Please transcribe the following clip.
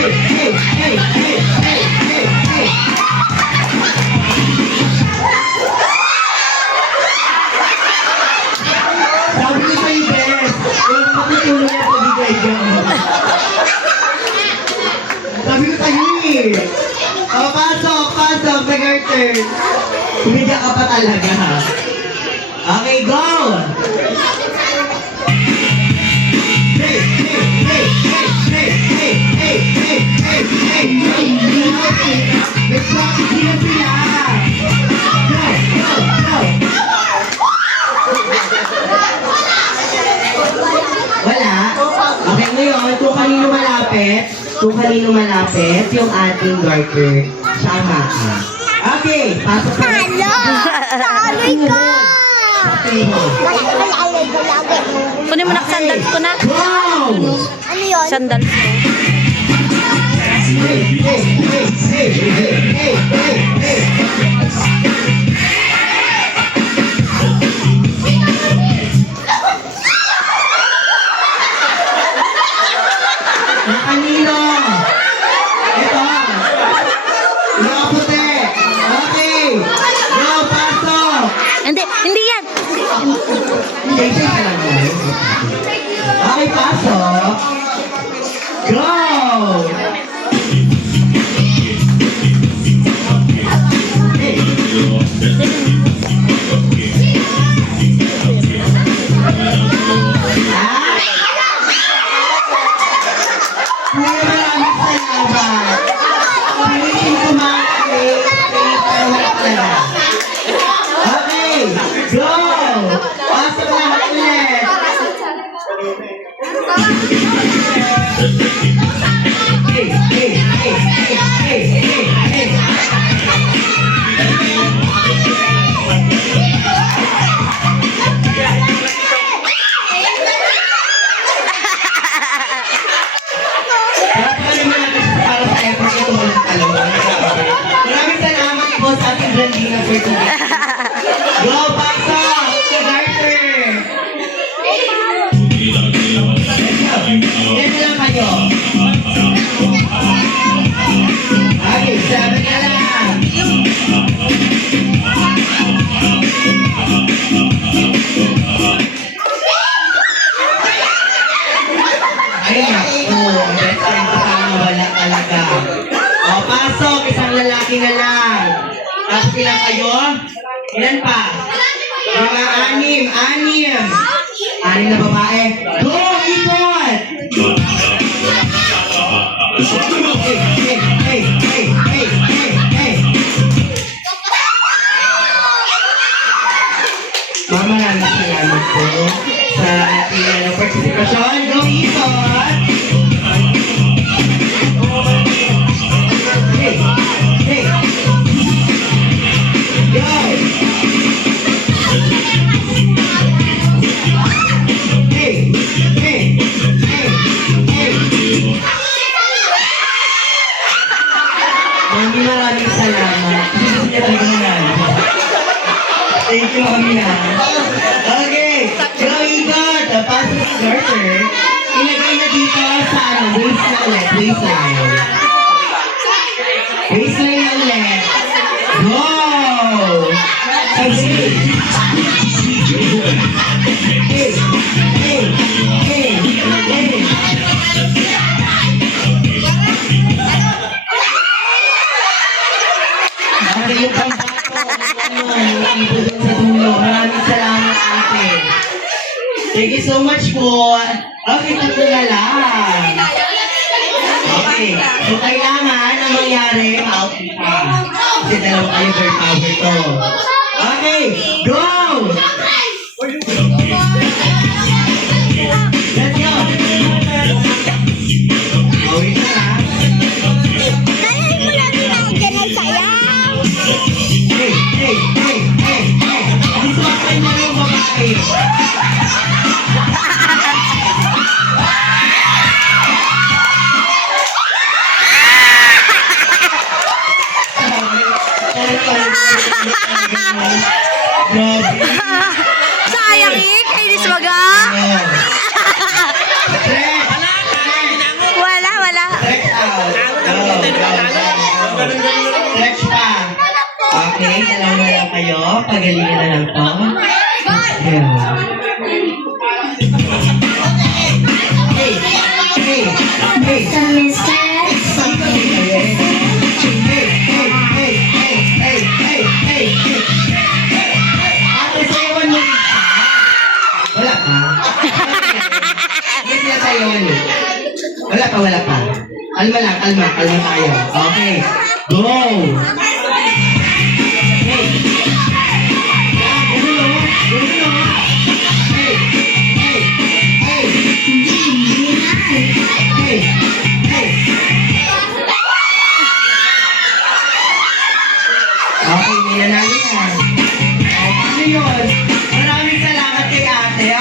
Sabi ko sa'yo, Bes. Yung matutulong na pabigay dyan. Sabi ko sa'yo eh. Pasok sa Garter. Kumidya ka pa talaga. Okay, go! Wala? Okay, ngayon, kung kanino malapit, yung ating garter, sama ka. Okay, pasok ka. Taloy ka! Kunin mo na sandals ko na. Ano yun? Sandals ko. Kanino? Ito. Yung puti. Okay. Go, pasok. Hindi yan. Okay, pasok. Go! Maraming salamat po sa ating Brandina for today. Go, pasok! Sa Garter! Yan na lang kayo. Okay, 7 na lang. Ayun ako. Best friend ko sana wala talaga. O, pasok. Isang lalaki na lang. Tapos ilan kayo? Ilan pa? Mga anim. Anim na babae. Go, ikot! Maraming salamat po sa ating partisipasyon. Go, ikot! Maraming salamat. Thank you, Amina. Okay, go, ikot. Tapos sa garter, ilagay na dito sa waistline. Waistline na ulit. Go! Maraming salamat, ate. Thank you so much po. Okay, tatlo na lang. Okay. So, kailangan na mangyari, ma-outfit ka. Kasi dalawa kayo per power to. Okay, go! Let's go! Awit na lang. Kaya mo lang natin ang sayang. Hey! Gusto ka kayo na yung babae. Sayang eh, kainis baga. Wala. Stretch out. Stretch pa. Okay, dalawa na lang kayo. Pagalingan na lang to. Ayan. Hey, hey, hey. Ate, sayawan mo rin siya. Wala pa. Hindi sila sayawan eh. Wala pa. Kalma lang, kalma tayo. Okay. Go!